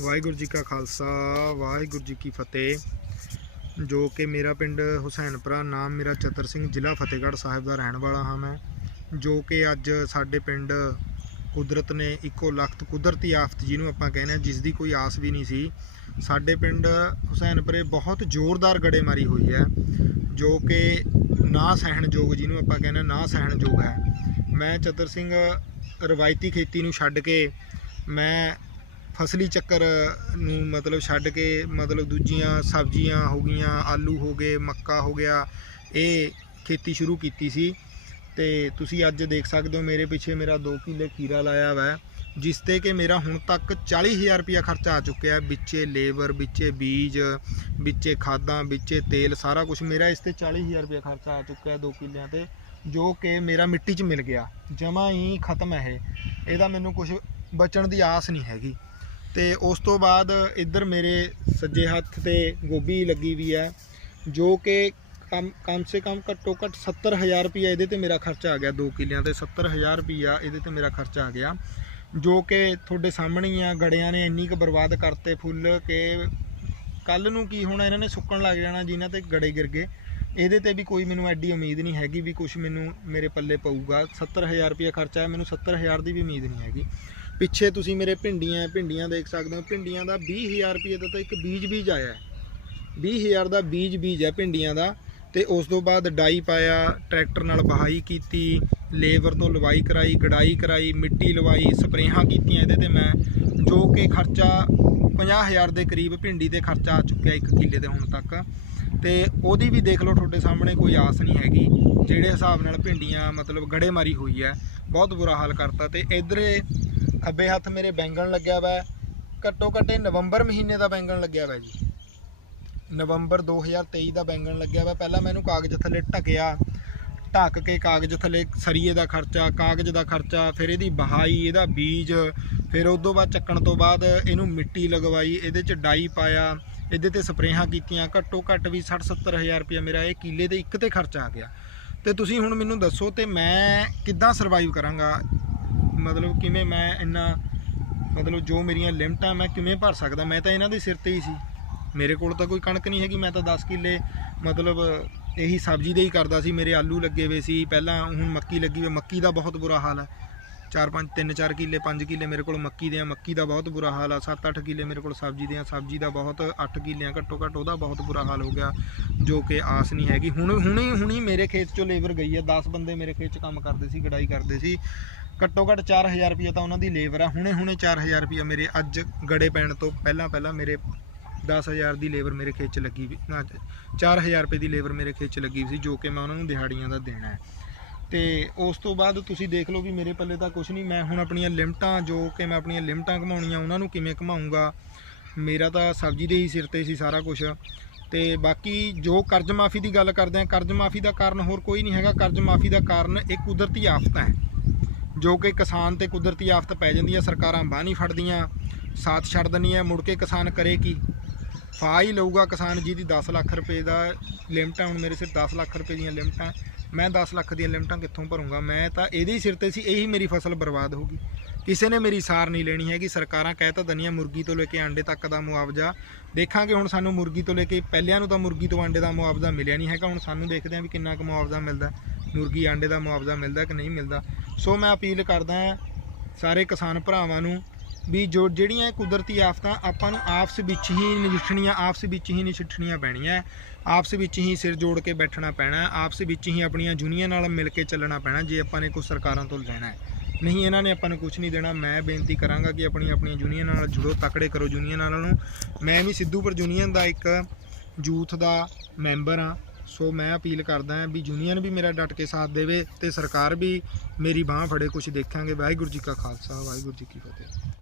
ਵਾਹਿਗੁਰੂ ਜੀ ਕਾ ਖਾਲਸਾ, ਵਾਹਿਗੁਰੂ ਜੀ ਕੀ ਫਤਿਹ। ਜੋ ਕਿ ਮੇਰਾ ਪਿੰਡ ਹੁਸੈਨਪੁਰਾ, ਨਾਮ ਮੇਰਾ ਚਤਰ ਸਿੰਘ, ਜ਼ਿਲ੍ਹਾ ਫਤਿਹਗੜ੍ਹ ਸਾਹਿਬ ਦਾ ਰਹਿਣ ਵਾਲਾ ਹਾਂ ਮੈਂ। ਜੋ ਕਿ ਅੱਜ ਸਾਡੇ ਪਿੰਡ ਕੁਦਰਤ ਨੇ ਇੱਕੋ ਲਖਤ ਕੁਦਰਤੀ ਆਫਤ ਜਿਹਨੂੰ ਆਪਾਂ ਕਹਿੰਦੇ ਹਾਂ ਜਿਸ ਦੀ ਕੋਈ ਆਸ ਵੀ ਨਹੀਂ ਸੀ। ਸਾਡੇ ਪਿੰਡ ਹੁਸੈਨਪੁਰੇ ਬਹੁਤ ਜ਼ੋਰਦਾਰ ਗੜੇਮਾਰੀ ਹੋਈ ਹੈ, ਜੋ ਕਿ ਨਾ ਸਹਿਣਯੋਗ ਜਿਹਨੂੰ ਆਪਾਂ ਕਹਿੰਦੇ ਹਾਂ, ਨਾ ਸਹਿਣਯੋਗ ਹੈ। ਮੈਂ ਚਤਰ ਸਿੰਘ ਰਵਾਇਤੀ ਖੇਤੀ ਨੂੰ ਛੱਡ ਕੇ ਮੈਂ ਫਸਲੀ ਚੱਕਰ ਨੂੰ ਮਤਲਬ ਛੱਡ ਕੇ ਮਤਲਬ ਦੂਜੀਆਂ ਸਬਜ਼ੀਆਂ ਹੋ ਗਈਆਂ, ਆਲੂ ਹੋ ਗਏ, ਮੱਕਾ ਹੋ ਗਿਆ, ਇਹ ਖੇਤੀ ਸ਼ੁਰੂ ਕੀਤੀ ਸੀ। ਤੇ ਤੁਸੀਂ ਅੱਜ ਦੇਖ ਸਕਦੇ ਹੋ ਮੇਰੇ ਪਿੱਛੇ ਮੇਰਾ 2 ਕਿੱਲੇ ਖੀਰਾ ਲਾਇਆ ਵਾ, ਜਿਸ ਤੇ ਕਿ ਮੇਰਾ ਹੁਣ ਤੱਕ 40000 ਰੁਪਇਆ ਖਰਚਾ ਆ ਚੁੱਕਿਆ। ਹੈ। ਵਿੱਚੇ ਲੇਬਰ, ਵਿੱਚੇ ਬੀਜ, ਵਿੱਚੇ ਖਾਦਾਂ, ਵਿੱਚੇ ਤੇਲ, ਸਾਰਾ ਕੁਝ ਮੇਰਾ ਇਸ ਤੇ 40000 ਰੁਪਇਆ ਖਰਚਾ ਆ ਚੁੱਕਿਆ ਹੈ 2 ਕਿੱਲਿਆਂ ਤੇ, ਜੋ ਕਿ ਮੇਰਾ ਮਿੱਟੀ 'ਚ ਮਿਲ ਗਿਆ। ਜਮਾ ਹੀ ਖਤਮ ਹੈ ਇਹ। ਇਹਦਾ ਮੈਨੂੰ ਕੁਝ ਬਚਣ ਦੀ ਆਸ ਨਹੀਂ ਹੈਗੀ। ਤੇ ਉਸ ਤੋਂ ਬਾਅਦ ਇੱਧਰ ਮੇਰੇ ਸੱਜੇ ਹੱਥ ਤੇ ਗੋਭੀ ਲੱਗੀ ਵੀ ਹੈ, ਜੋ ਕਿ ਕਮ ਕਮ ਸੇ ਕਮ ਘੱਟੋ ਘੱਟ 70000 ਰੁਪਇਆ ਇਹਦੇ ਤੇ ਮੇਰਾ ਖਰਚਾ ਆ ਗਿਆ 2 ਕਿੱਲਿਆਂ ਤੇ 70000 ਰੁਪਇਆ ਇਹਦੇ ਤੇ ਮੇਰਾ ਖਰਚਾ ਆ ਗਿਆ, ਜੋ ਕਿ ਤੁਹਾਡੇ ਸਾਹਮਣੇ ਹੀ ਆ, ਗੜਿਆਂ ਨੇ ਇੰਨੀ ਕੁ ਬਰਬਾਦ ਕਰਤੇ ਫੁੱਲ ਕਿ ਕੱਲ ਨੂੰ ਕੀ ਹੋਣਾ, ਇਹਨਾਂ ਨੇ ਸੁੱਕਣ ਲੱਗ ਜਾਣਾ, ਜਿਨ੍ਹਾਂ ਤੇ ਗੜੇ ਗਿਰ ਗਏ। ਇਹਦੇ ਤੇ ਵੀ ਕੋਈ ਮੈਨੂੰ ਐਡੀ ਉਮੀਦ ਨਹੀਂ ਹੈਗੀ ਵੀ ਕੁਝ ਮੈਨੂੰ ਮੇਰੇ ਪੱਲੇ ਪਊਗਾ। 70000 ਰੁਪਇਆ ਖਰਚਾ ਹੈ, ਮੈਨੂੰ 70000 ਦੀ ਵੀ ਉਮੀਦ ਨਹੀਂ ਹੈਗੀ। ਪਿੱਛੇ ਤੁਸੀਂ ਮੇਰੇ ਭਿੰਡੀਆਂ ਭਿੰਡੀਆਂ ਦੇਖ ਸਕਦੇ ਹੋ। ਭਿੰਡੀਆਂ ਦਾ 20000 ਰੁਪਏ ਦਾ ਤਾਂ ਇੱਕ ਬੀਜ ਬੀਜ ਆਇਆ ਹੈ। 20000 ਦਾ ਬੀਜ ਬੀਜ ਹੈ ਭਿੰਡੀਆਂ ਦਾ। ਤੇ ਉਸ ਤੋਂ ਬਾਅਦ ਡਾਈ ਪਾਇਆ, ਟਰੈਕਟਰ ਨਾਲ ਬਹਾਈ ਕੀਤੀ, ਲੇਬਰ ਤੋਂ ਲਵਾਈ ਕਰਾਈ ਗੜਾਈ ਕਰਾਈ, ਮਿੱਟੀ ਲਵਾਈ, ਸਪਰੇਹਾਂ ਕੀਤੀਆਂ ਇਹਦੇ ਤੇ ਮੈਂ, ਜੋ ਕਿ ਖਰਚਾ 50000 ਦੇ ਕਰੀਬ ਭਿੰਡੀ ਤੇ ਖਰਚਾ ਆ ਚੁੱਕਿਆ ਇੱਕ ਕਿੱਲੇ ਦੇ ਹੁਣ ਤੱਕ। ਤੇ ਉਹਦੀ ਵੀ ਦੇਖ ਲਓ, ਤੁਹਾਡੇ ਸਾਹਮਣੇ ਕੋਈ ਆਸ ਨਹੀਂ ਹੈਗੀ। ਜਿਹੜੇ ਹਿਸਾਬ ਨਾਲ ਭਿੰਡੀਆਂ ਮਤਲਬ ਗੜੇਮਾਰੀ ਹੋਈ ਹੈ, ਬਹੁਤ ਬੁਰਾ ਹਾਲ ਕਰਤਾ। ਤੇ ਇਧਰੇ ਖੱਬੇ ਹੱਥ ਮੇਰੇ ਬੈਂਗਣ ਲੱਗਿਆ ਵਾ। ਘੱਟੋ ਘੱਟ ਇਹ ਨਵੰਬਰ ਮਹੀਨੇ ਦਾ ਬੈਂਗਣ ਲੱਗਿਆ ਵਾ ਜੀ। ਨਵੰਬਰ 2023 ਦਾ ਬੈਂਗਣ ਲੱਗਿਆ ਵਾ। ਪਹਿਲਾਂ ਮੈਨੂੰ ਕਾਗਜ਼ ਥੱਲੇ ਢਕਿਆ। ਢੱਕ ਕੇ ਕਾਗਜ਼ ਥੱਲੇ ਸਰੀਏ ਦਾ ਖਰਚਾ, ਕਾਗਜ਼ ਦਾ ਖਰਚਾ, ਫਿਰ ਇਹਦੀ ਬਹਾਈ, ਇਹਦਾ ਬੀਜ, ਫਿਰ ਉਸ ਤੋਂ ਬਾਅਦ ਚੱਕਣ ਤੋਂ ਬਾਅਦ ਇਹਨੂੰ ਮਿੱਟੀ ਲਗਵਾਈ, ਇਹਦੇ ਚ ਡਾਈ ਪਾਇਆ, ਇਹਦੇ ਤੇ ਸਪਰੇਹਾਂ ਕੀਤੀਆਂ। ਘੱਟੋ ਘੱਟ ਵੀ 60 70 ਹਜ਼ਾਰ ਰੁਪਇਆ ਮੇਰਾ ਇਹ ਕਿੱਲੇ ਦੇ ਇੱਕ ਤੇ ਖਰਚਾ ਆ ਗਿਆ। ਤੇ ਤੁਸੀਂ ਹੁਣ ਮੈਨੂੰ ਦੱਸੋ ਤੇ ਮੈਂ ਕਿੱਦਾਂ ਸਰਵਾਈਵ ਕਰਾਂਗਾ? ਮਤਲਬ ਕਿਵੇਂ ਮੈਂ ਇੰਨਾ, ਮਤਲਬ ਜੋ ਮੇਰੀਆਂ ਲਿਮਟਾਂ ਮੈਂ ਕਿਵੇਂ ਭਰ ਸਕਦਾ? ਮੈਂ ਤਾਂ ਇਹਨਾਂ ਦੇ ਸਿਰ ਤੇ ਹੀ ਸੀ। ਮੇਰੇ ਕੋਲ ਤਾਂ ਕੋਈ ਕਣਕ ਨਹੀਂ ਹੈਗੀ, ਮੈਂ ਤਾਂ 10 ਕਿੱਲੇ, ਮਤਲਬ ਇਹੀ ਸਬਜ਼ੀ ਦੇ ਹੀ ਕਰਦਾ ਸੀ। ਮੇਰੇ ਆਲੂ ਲੱਗੇ ਹੋਏ ਸੀ। ਪਹਿਲਾਂ ਹੁਣ ਮੱਕੀ ਲੱਗੀ ਹੋਈ ਮੱਕੀ ਦਾ ਬਹੁਤ ਬੁਰਾ ਹਾਲ ਹੈ 4 5 3 4 ਕਿੱਲੇ, ਪੰਜ ਕਿੱਲੇ ਮੇਰੇ ਕੋਲ ਮੱਕੀ ਦੇ ਆ ਮੱਕੀ ਦਾ ਬਹੁਤ ਬੁਰਾ ਹਾਲ ਆ। 7 8 ਕਿੱਲੇ ਮੇਰੇ ਕੋਲ ਸਬਜ਼ੀ ਦੇ ਆ ਸਬਜ਼ੀ ਦਾ ਬਹੁਤ 8 ਆ ਘੱਟੋ ਘੱਟ ਉਹਦਾ ਬਹੁਤ ਬੁਰਾ ਹਾਲ ਹੋ ਗਿਆ, ਜੋ ਕਿ ਆਸ ਨਹੀਂ ਹੈਗੀ। ਹੁਣ, ਹੁਣੀ ਹੁਣੀ ਮੇਰੇ ਖੇਤ ਚੋਂ ਲੇਬਰ ਗਈ ਆ। 10 ਬੰਦੇ ਮੇਰੇ ਖੇਤ 'ਚ ਕੰਮ ਕਰਦੇ ਸੀ ਗੜਾਈ ਕਰਦੇ ਸੀ। ਘੱਟੋ ਘੱਟ 4000 ਰੁਪਏ ਤਾਂ ਉਹਨਾਂ ਦੀ ਲੇਬਰ ਆ। ਹੁਣੇ ਹੁਣੇ 4000 ਰੁਪਏ ਮੇਰੇ ਅੱਜ ਗੜੇ ਪੈਣ ਤੋਂ ਪਹਿਲਾਂ ਪਹਿਲਾਂ ਮੇਰੇ 10000 ਦੀ ਲੇਬਰ ਮੇਰੇ ਖੇਤ 'ਚ ਲੱਗੀ ਵੀ ਨਾ 4000 ਰੁਪਏ ਦੀ ਲੇਬਰ ਮੇਰੇ ਖੇਤ 'ਚ ਲੱਗੀ ਸੀ, ਜੋ ਕਿ ਮੈਂ ਉਹਨਾਂ ਨੂੰ ਦਿਹਾੜੀਆਂ ਦਾ ਦੇਣਾ ਹੈ। ਤੇ ਉਸ ਤੋਂ ਬਾਅਦ ਤੁਸੀਂ ਦੇਖ ਲਓ ਵੀ ਮੇਰੇ ਪੱਲੇ ਤਾਂ ਕੁਝ ਨਹੀਂ। ਮੈਂ ਹੁਣ ਆਪਣੀਆਂ ਲਿਮਟਾਂ, ਜੋ ਕਿ ਮੈਂ ਆਪਣੀਆਂ ਲਿਮਟਾਂ ਘਮਾਉਣੀਆਂ, ਉਹਨਾਂ ਨੂੰ ਕਿਵੇਂ ਘਮਾਉਂਗਾ ਮੇਰਾ ਤਾਂ ਸਬਜ਼ੀ ਦੇ ਹੀ ਸਿਰ ਤੇ ਸੀ ਸਾਰਾ ਕੁਝ ਤੇ ਬਾਕੀ ਜੋ ਕਰਜ਼ ਮਾਫੀ ਦੀ ਗੱਲ ਕਰਦੇ ਆ ਕਰਜ਼ ਮਾਫੀ ਦਾ ਕਾਰਨ ਹੋਰ ਕੋਈ ਨਹੀਂ ਹੈਗਾ। ਕਰਜ਼ ਮਾਫੀ ਦਾ ਕਾਰਨ ਇੱਕ ਕੁਦਰਤੀ ਆਫਤ ਹੈ, ਜੋ ਕਿ ਕਿਸਾਨ ਤੇ ਕੁਦਰਤੀ ਆਫਤ ਪੈ ਜਾਂਦੀ ਹੈ, ਸਰਕਾਰਾਂ ਬਾਹ ਨਹੀਂ ਫੜਦੀਆਂ, ਸਾਥ ਛੱਡ ਦਿੰਦੀਆਂ, ਮੁੜ ਕੇ ਕਿਸਾਨ ਕਰੇ ਕੀ? ਫਾ ਹੀ ਲਊਗਾ ਕਿਸਾਨ ਜਿਹਦੀ 10 ਲੱਖ ਰੁਪਏ ਦਾ ਲਿਮਟ ਹੈ, ਹੁਣ ਮੇਰੇ ਸਿਰ 10 ਲੱਖ ਰੁਪਏ ਦੀਆਂ ਲਿਮਟਾਂ। ਮੈਂ 10 ਲੱਖ ਦੀਆਂ ਲਿਮਟਾਂ ਕਿੱਥੋਂ ਭਰੂੰਗਾ? ਮੈਂ ਤਾਂ ਇਹਦੇ ਹੀ ਸਿਰ ਤੇ ਸੀ, ਇਹੀ ਮੇਰੀ ਫਸਲ ਬਰਬਾਦ ਹੋ ਗਈ। ਕਿਸੇ ਨੇ ਮੇਰੀ ਸਾਰ ਨਹੀਂ ਲੈਣੀ ਹੈਗੀ। ਸਰਕਾਰਾਂ ਕਹਿ ਤਾਂ ਦਨੀਆਂ ਮੁਰਗੀ ਤੋਂ ਲੈ ਕੇ ਆਂਡੇ ਤੱਕ ਦਾ ਮੁਆਵਜ਼ਾ। ਦੇਖਾਂਗੇ ਹੁਣ ਸਾਨੂੰ ਮੁਰਗੀ ਤੋਂ ਲੈ ਕੇ, ਪਹਿਲਿਆਂ ਨੂੰ ਤਾਂ ਮੁਰਗੀ ਤੋਂ ਆਂਡੇ ਦਾ ਮੁਆਵਜ਼ਾ ਮਿਲਿਆ ਨਹੀਂ ਹੈਗਾ। ਹੁਣ ਸਾਨੂੰ ਦੇਖਦੇ ਆਂ ਵੀ ਕਿੰਨਾ ਕੁ ਮੁਆਵਜ਼ਾ ਮਿਲਦਾ। ਮੁਰਗੀ ਆਂਡੇ ਦਾ ਮੁਆਵਜ਼ਾ ਮਿਲਦਾ ਕਿ ਨਹੀਂ ਮਿਲਦਾ? ਸੋ ਮੈਂ ਅਪੀਲ ਕਰਦਾ ਸਾਰੇ ਕਿਸਾਨ ਭਰਾਵਾਂ ਨੂੰ ਵੀ ਜੋ ਜਿਹੜੀਆਂ ਇਹ ਕੁਦਰਤੀ ਆਫਤਾਂ ਆਪਾਂ ਨੂੰ ਆਪਸ ਵਿੱਚ ਹੀ ਨਜਿੱਠਣੀਆਂ, ਆਪਸ ਵਿੱਚ ਹੀ ਨਜਿੱਠਣੀਆਂ ਪੈਣੀਆਂ। ਆਪਸ ਵਿੱਚ ਹੀ ਸਿਰ ਜੋੜ ਕੇ ਬੈਠਣਾ ਪੈਣਾ, ਆਪਸ ਵਿੱਚ ਹੀ ਆਪਣੀਆਂ ਜੁਨੀਆਂ ਨਾਲ ਮਿਲ ਕੇ ਚੱਲਣਾ ਪੈਣਾ, ਜੇ ਆਪਾਂ ਨੇ ਕੁਝ ਸਰਕਾਰਾਂ ਤੋਂ ਲੈਣਾ ਹੈ। ਨਹੀਂ, ਇਹਨਾਂ ਨੇ ਆਪਾਂ ਨੂੰ ਕੁਝ ਨਹੀਂ ਦੇਣਾ। ਮੈਂ ਬੇਨਤੀ ਕਰਾਂਗਾ ਕਿ ਆਪਣੀ ਆਪਣੀ ਯੂਨੀਅਨ ਨਾਲ ਜੁੜੋ, ਤਕੜੇ ਕਰੋ ਯੂਨੀਅਨ ਨਾਲ ਨੂੰ। ਮੈਂ ਵੀ ਸਿੱਧੂਪੁਰ ਯੂਨੀਅਨ ਦਾ ਇੱਕ ਯੂਥ ਦਾ ਮੈਂਬਰ ਹਾਂ। ਸੋ ਮੈਂ ਅਪੀਲ ਕਰਦਾ ਹਾਂ ਵੀ ਯੂਨੀਅਨ ਵੀ ਮੇਰਾ ਡਟ ਕੇ ਸਾਥ ਦੇਵੇ ਤੇ ਸਰਕਾਰ ਵੀ ਮੇਰੀ ਬਾਹ ਫੜੇ ਕੁਝ ਦੇਖਾਂਗੇ। ਵਾਹਿਗੁਰੂ ਜੀ ਕਾ ਖਾਲਸਾ, ਵਾਹਿਗੁਰੂ ਜੀ ਕੀ ਫਤਿਹ।